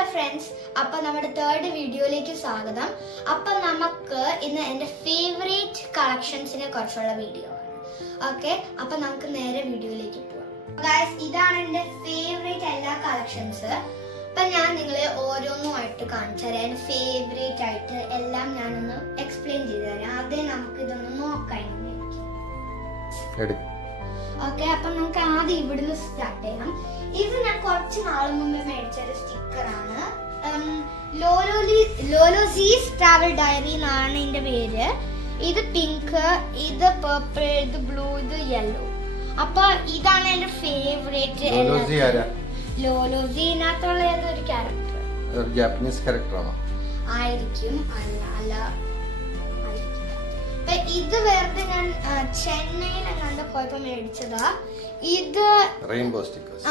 Hello friends, അപ്പോൾ നമ്മുടെ third വീഡിയോയിലേക്ക് സ്വാഗതം. അപ്പം നമുക്ക് ഇന്ന് എൻ്റെ ഫേവറേറ്റ് കളക്ഷൻസിനെ കുറിച്ചുള്ള വീഡിയോ ആണ്. ഓക്കെ, അപ്പം നമുക്ക് നേരെ വീഡിയോയിലേക്ക് പോവാം. ഗൈസ്, ഇതാണ് എൻ്റെ ഫേവറേറ്റ് എല്ലാ കളക്ഷൻസ്. അപ്പം ഞാൻ നിങ്ങളെ ഓരോന്നുമായിട്ട് കാണിച്ചു തരാം. എൻ്റെ ഫേവറേറ്റ് ആയിട്ട് എല്ലാം ഞാനൊന്ന് എക്സ്പ്ലെയിൻ ചെയ്തു തരാം. ആദ്യം നമുക്ക് ഇതൊന്ന് നോക്കാം. ഓക്കെ, അപ്പം നമുക്ക് ആദ്യം ഇവിടുന്ന് സ്റ്റാർട്ട് ചെയ്യാം. ഇത് ഞാൻ കുറച്ച് നാൾ മുമ്പ് മേടിച്ചൊരു സ്റ്റിക്കറാണ്. ലോലോസീസ് ട്രാവൽ ഡയറി എന്നാണ് ഇതിന്റെ പേര്. ഇത് പിങ്ക്, ഇത് പർപ്പിൾ, ഇത് ബ്ലൂ, ഇത് യെല്ലോ. അപ്പൊ ഇതാണ് എന്റെ ഫേവറേറ്റ്. ലോലോസിനകത്തുള്ള ഏതൊരു ക്യാരക്ടർ, ജാപ്പനീസ് ക്യാരക്ടറാണോ? ആയിരിക്കും. അല്ല, ഇത് വെറുതെ ഞാൻ ചെന്നൈയിൽ എങ്ങാണ്ട് പോയപ്പോ മേടിച്ചതാ. ഇത് റെയിൻബോ സ്റ്റിക്കേഴ്സ്.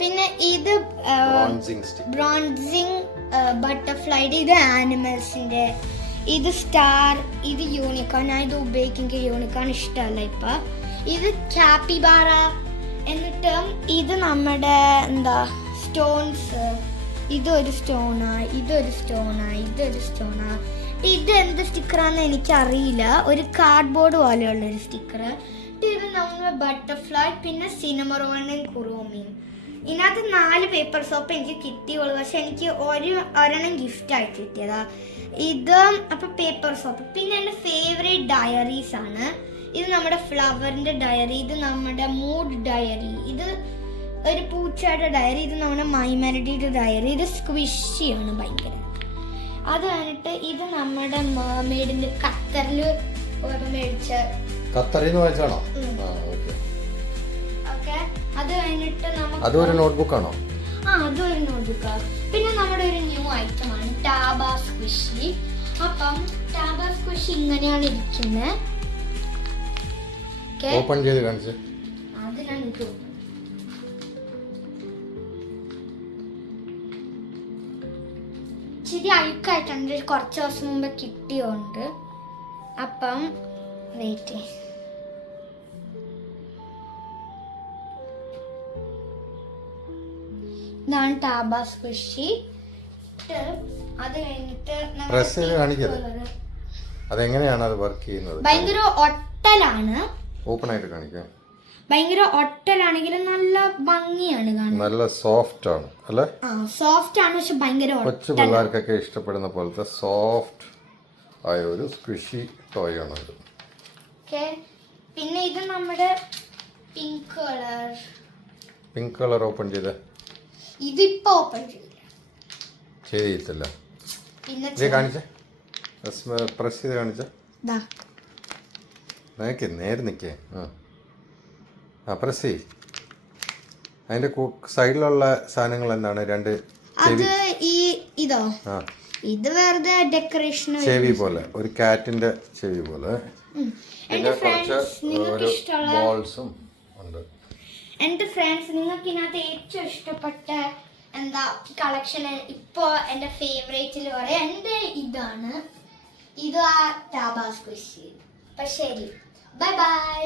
പിന്നെ ഇത് ബ്രോൺസിങ് ബട്ടർഫ്ലൈ. ഇത് ആനിമൽസിന്റെ. ഇത് സ്റ്റാർ, ഇത് യൂണിക്കോൺ. ഞാൻ ഇത് ഉപയോഗിക്കും, എനിക്ക് യൂണിക്കോൺ ഇഷ്ടമല്ല ഇപ്പൊ. ഇത് കാപ്പിബാറ. എന്നിട്ട് ഇത് നമ്മുടെ എന്താ സ്റ്റോൺസ്. ഇതൊരു സ്റ്റോണാ, ഇതൊരു സ്റ്റോണാ, ഇതൊരു സ്റ്റോണാ. ഇത് എന്ത് സ്റ്റിക്കറാന്ന് എനിക്കറിയില്ല. ഒരു കാർഡ്ബോർഡ് പോലെയുള്ള ഒരു സ്റ്റിക്കർ. ഇത് നമ്മൾ ബട്ടർഫ്ലൈ, പിന്നെ സിനമറോണും കുറോമിയും. ഇതിനകത്ത് 4 പേപ്പർ സോപ്പ് എനിക്ക് കിട്ടിയുള്ളൂ. പക്ഷെ എനിക്ക് ഒരെണ്ണം ഗിഫ്റ്റ് ആയിട്ട് കിട്ടിയതാ ഇത്. അപ്പൊ പേപ്പർ സോപ്പ്. പിന്നെ എൻ്റെ ഫേവറേറ്റ് ഡയറീസ് ആണ്. ഇത് നമ്മുടെ ഫ്ലവറിന്റെ ഡയറി, ഇത് നമ്മുടെ മൂഡ് ഡയറി, ഇത് ഒരു പൂച്ചയുടെ ഡയറി, ഇത് നമ്മുടെ മൈമെലഡിയുടെ ഡയറി. ഇത് സ്ക്വിഷിയാണ് ഭയങ്കര. അത് കഴിഞ്ഞിട്ട് ഇത് നമ്മുടെ മേഡിന്റെ ഖത്തറില് മേടിച്ച വാങ്ങിച്ചാണോ? ഓക്കെ, അത് കഴിഞ്ഞിട്ട് അതൊരു നോട്ട്ബുക്ക് ആണോ? അതും ഒരു നോട്ട്ബുക്കാ. പിന്നെ നമ്മുടെ ഒരു ന്യൂ ഐറ്റം ആണ് ടാബ സ്ക്വിഷി. അപ്പം ടാബ സ്ക്വിഷി ഇങ്ങനെയാണ് ഇരിക്കുന്നത്. ഓപ്പൺ ചെയ്ത് കാണിച്ചു. അത് ഞാൻ ഇച്ചിരി അഴുക്കായിട്ടുണ്ട്, കുറച്ച് ദിവസം മുമ്പ് കിട്ടിയോണ്ട്. അപ്പം വെയിറ്റ്. ഇതാണ് ടാബ സ്ക്വിഷി. അത് കഴിഞ്ഞിട്ട് അതെങ്ങനെയാണ് അത് വർക്ക് ചെയ്യുന്നത്? ഭയങ്കര ഒട്ടലാണ്. ഓപ്പൺ ആയിട്ട് കാണിക്കാം. ഭയങ്കര ഒട്ടലാണെങ്കിലും നല്ല ഭംഗിയാണ് കാണാൻ. നല്ല സോഫ്റ്റ് ആണ് അല്ലേ? സോഫ്റ്റ് ആണ്, പക്ഷെ ഭയങ്കര കൊച്ചു പിള്ളേർക്കൊക്കെ ഇഷ്ടപ്പെടുന്ന പോലത്തെ സോഫ്റ്റ് ആയ ഒരു സ്ക്വിഷി ടോയ് ആണ് ഇത്. പിന്നെ ഇത് നമ്മുടെ പിങ്ക് കളർ ഓപ്പൺ ചെയ്ത്. ഇതിപ്പോ ഓപ്പൺ ചെയ്തില്ല. പിന്നെ കാണിച്ചേ, പ്രസ് ചെയ്ത് കാണിച്ചേ. നേരെ നിൽക്കേ. പ്രസ് ചെയ്. അതിന്റെ സൈഡിലുള്ള സാധനങ്ങൾ എന്താണ്? 2 ഇതോ? ഇത് വെറുതെ ഡെക്കറേഷൻ ചെവി പോലെ, ഒരു കാറ്റിന്റെ ചെവി പോലെ. പിന്നെ കുറച്ച് ബോൾസും ഉണ്ട്. എന്റെ ഫ്രണ്ട്സ്, നിങ്ങൾക്ക് ഇതിനകത്ത് ഏറ്റവും ഇഷ്ടപ്പെട്ട എന്താ കളക്ഷൻ ഇപ്പോ എന്റെ ഫേവറേറ്റിൽ പറയാം. എന്റെ ഇതാണ്. ഇത് ടാബ സ്ക്വിഷി. അപ്പൊ ശരി, ബൈ ബൈ.